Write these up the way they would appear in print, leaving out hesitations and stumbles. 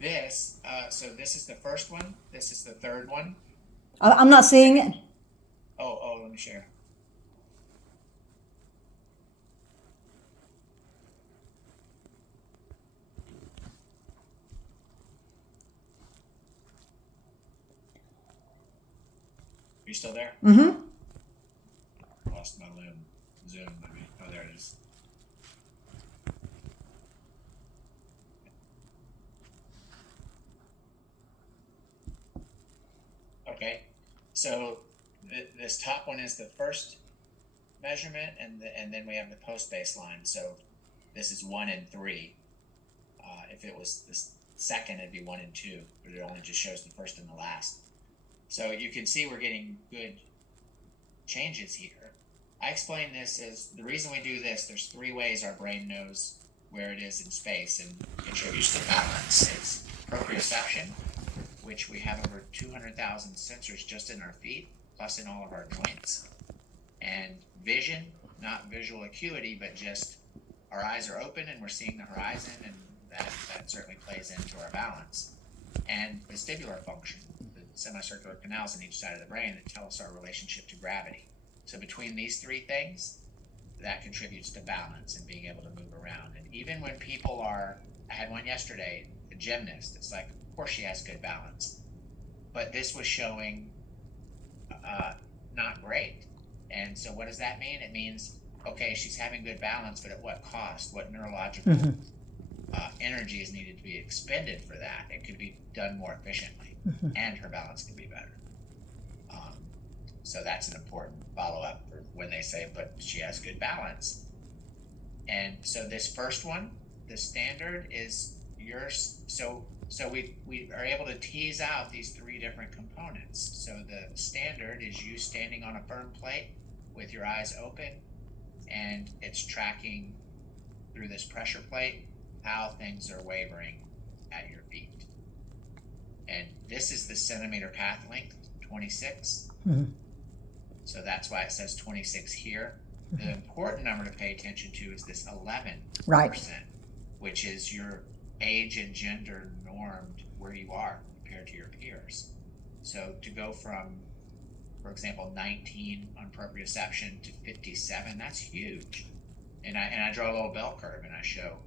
So this is the first one. This is the third one. I'm not seeing it. Oh, let me share. Are you still there? Mm-hmm. Lost my Zoom. I mean, oh, there it is. Okay. So this top one is the first measurement, and then we have the post baseline. So this is 1 and 3. If it was the second, it'd be 1 and 2, but it only just shows the first and the last. So you can see we're getting good changes here. I explain this as the reason we do this. There's 3 ways our brain knows where it is in space and contributes to balance. It's proprioception, which we have over 200,000 sensors just in our feet, plus in all of our joints. And vision, not visual acuity, but just our eyes are open and we're seeing the horizon, and that certainly plays into our balance. And vestibular function, the semicircular canals in each side of the brain that tell us our relationship to gravity. So between these 3 things, that contributes to balance and being able to move around. And even when people are, I had one yesterday, a gymnast, it's like, of course she has good balance. But this was showing not great. And so what does that mean? It means, okay, she's having good balance, but at what cost? What neurological energy is needed to be expended for that? It could be done more efficiently, and her balance could be better. So that's an important follow-up for when they say, but she has good balance. And so this first one, the standard, is yours. So we are able to tease out these 3 different components. So the standard is you standing on a firm plate with your eyes open, and it's tracking through this pressure plate how things are wavering at your feet. And this is the centimeter path length, 26. So that's why it says 26 here. The important number to pay attention to is this 11%, Right. which is your age and gender normed where you are compared to your peers. So to go from, for example, 19 on proprioception to 57, that's huge. And I draw a little bell curve and I show,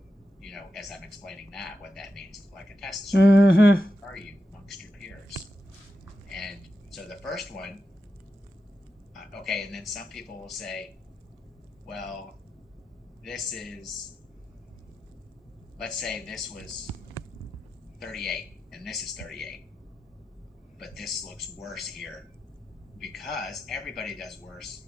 as I'm explaining that, what that means, like a test score. Where are you amongst your peers? And so the first one, okay, and then some people will say, well, let's say this was 38 and this is 38, but this looks worse here because everybody does worse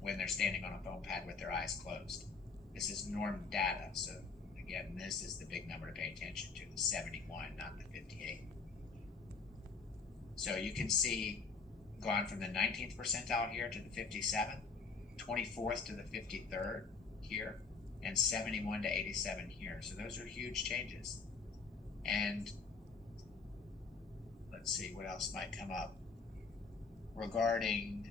when they're standing on a foam pad with their eyes closed. This is norm data. So again, this is the big number to pay attention to, the 71, not the 58. So you can see gone from the 19th percentile here to the 57th, 24th to the 53rd here, and 71 to 87 here. So those are huge changes. And let's see what else might come up regarding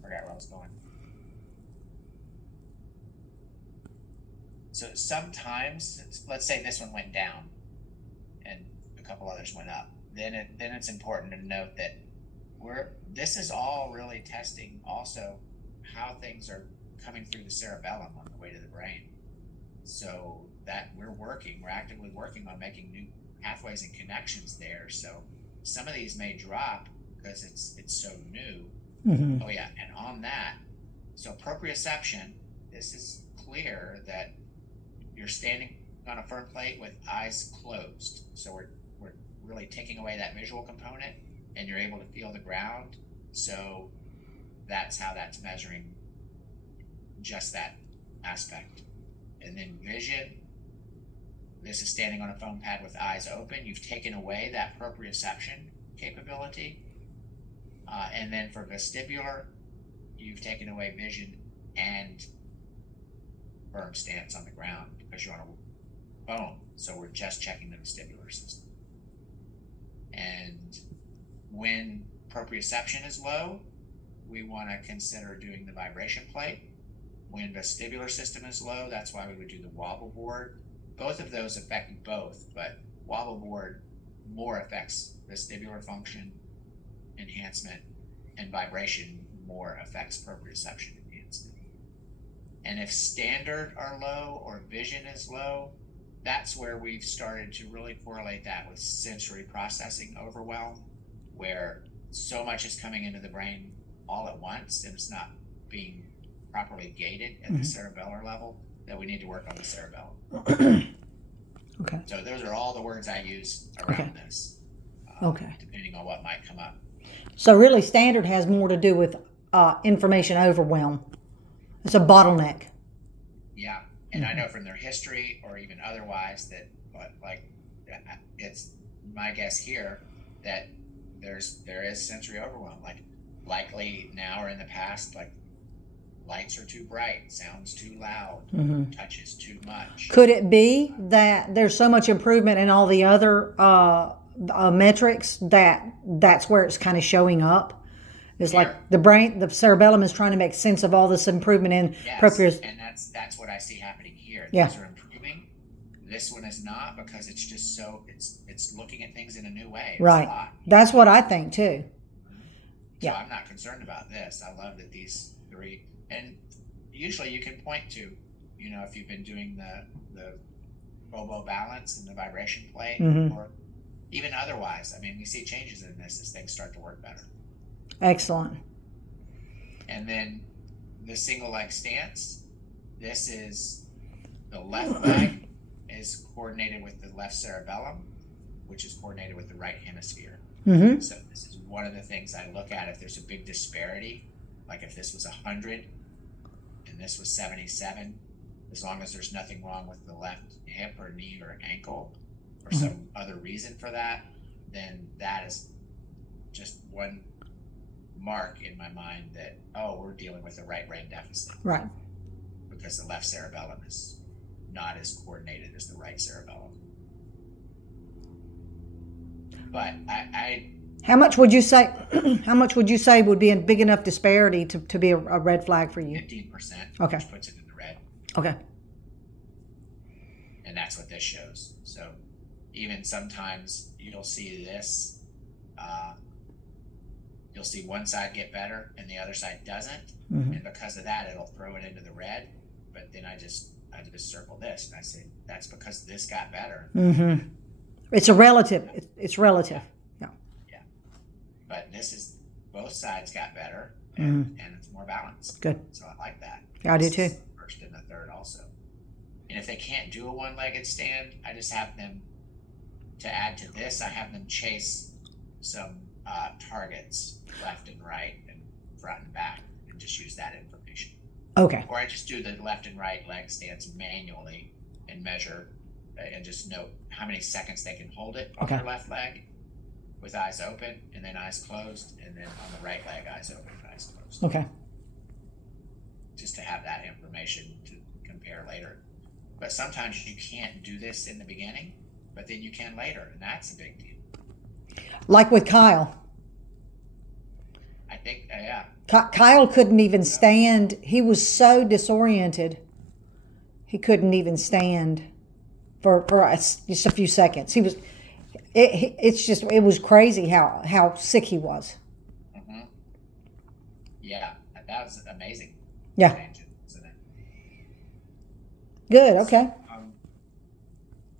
forgot where I was going. So sometimes, let's say this one went down and a couple others went up. Then it's important to note that this is all really testing also how things are coming through the cerebellum on the way to the brain. So that we're actively working on making new pathways and connections there. So some of these may drop because it's so new. Oh yeah, and on that, so proprioception, this is clear that you're standing on a firm plate with eyes closed. So we're really taking away that visual component, and you're able to feel the ground. So that's how that's measuring just that aspect. And then vision, this is standing on a foam pad with eyes open. You've taken away that proprioception capability. And then for vestibular, you've taken away vision and firm stance on the ground because you're on a foam. So we're just checking the vestibular system. And when proprioception is low, we want to consider doing the vibration plate. when the vestibular system is low, that's why we would do the wobble board. Both of those affect both, but wobble board more affects vestibular function enhancement, and vibration more affects proprioception enhancement. And if standard are low or vision is low, that's where we've started to really correlate that with sensory processing overwhelm, where so much is coming into the brain all at once and it's not being properly gated at the cerebellar level, that we need to work on the cerebellum. Okay. So those are all the words I use around this, depending on what might come up. So really, standard has more to do with information overwhelm. It's a bottleneck. Yeah, and I know from their history or even otherwise that, like, it's my guess here that there is sensory overwhelm. Like, likely now or in the past, like, lights are too bright, sounds too loud, touches too much. Could it be that there's so much improvement in all the other metrics that's where it's kind of showing up? It's like the brain, the cerebellum is trying to make sense of all this improvement in proprioception. And that's what I see happening here. Yeah. These are improving. This one is not, because it's just so it's looking at things in a new way. It's Right. a lot. That's what I think too. So I'm not concerned about this. I love that these three, and usually you can point to, if you've been doing the oboe balance and the vibration plate, or even otherwise. I mean, we see changes in this as things start to work better. Excellent. And then the single leg stance, this is the left leg is coordinated with the left cerebellum, which is coordinated with the right hemisphere. So this is one of the things I look at if there's a big disparity, like if this was 100 and this was 77, as long as there's nothing wrong with the left hip or knee or ankle or some other reason for that, then that is just one mark in my mind that, we're dealing with a right brain deficit. Right. Because the left cerebellum is not as coordinated as the right cerebellum. But How much would you say? How much would you say would be a big enough disparity to be a red flag for you? 15%, Okay. which puts it in the red, Okay. and that's what this shows. So even sometimes you'll see this, you'll see one side get better and the other side doesn't, and because of that, it'll throw it into the red. But then I just circle this and I say that's because this got better. It's a relative. It's relative. Yeah. But this is both sides got better, and it's more balanced. Good. So I like that. Yeah, I do This is too. the first and the third also. And if they can't do a one-legged stand, I just have them, to add to this, I have them chase some targets left and right and front and back, and just use that information. Okay. Or I just do the left and right leg stance manually and measure and just note how many seconds they can hold it on their left leg with eyes open and then eyes closed, and then on the right leg, eyes open and eyes closed. Okay. Just to have that information to compare later. But sometimes you can't do this in the beginning, but then you can later, and that's a big deal. Like with Kyle. I think, yeah. Kyle couldn't even stand. He was so disoriented. He couldn't even stand for just a few seconds. He was. It was crazy how sick he was. Yeah, that was amazing. Yeah. Change, isn't it? Good. Okay.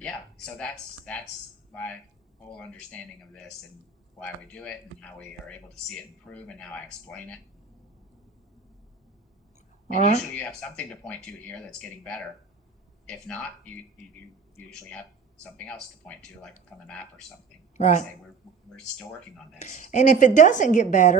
Yeah. So that's my whole understanding of this and why we do it and how we are able to see it improve and how I explain it. And usually you have something to point to here that's getting better. If not, you usually have something else to point to, like on the map or something. Right. Say we're still working on this. And if it doesn't get better,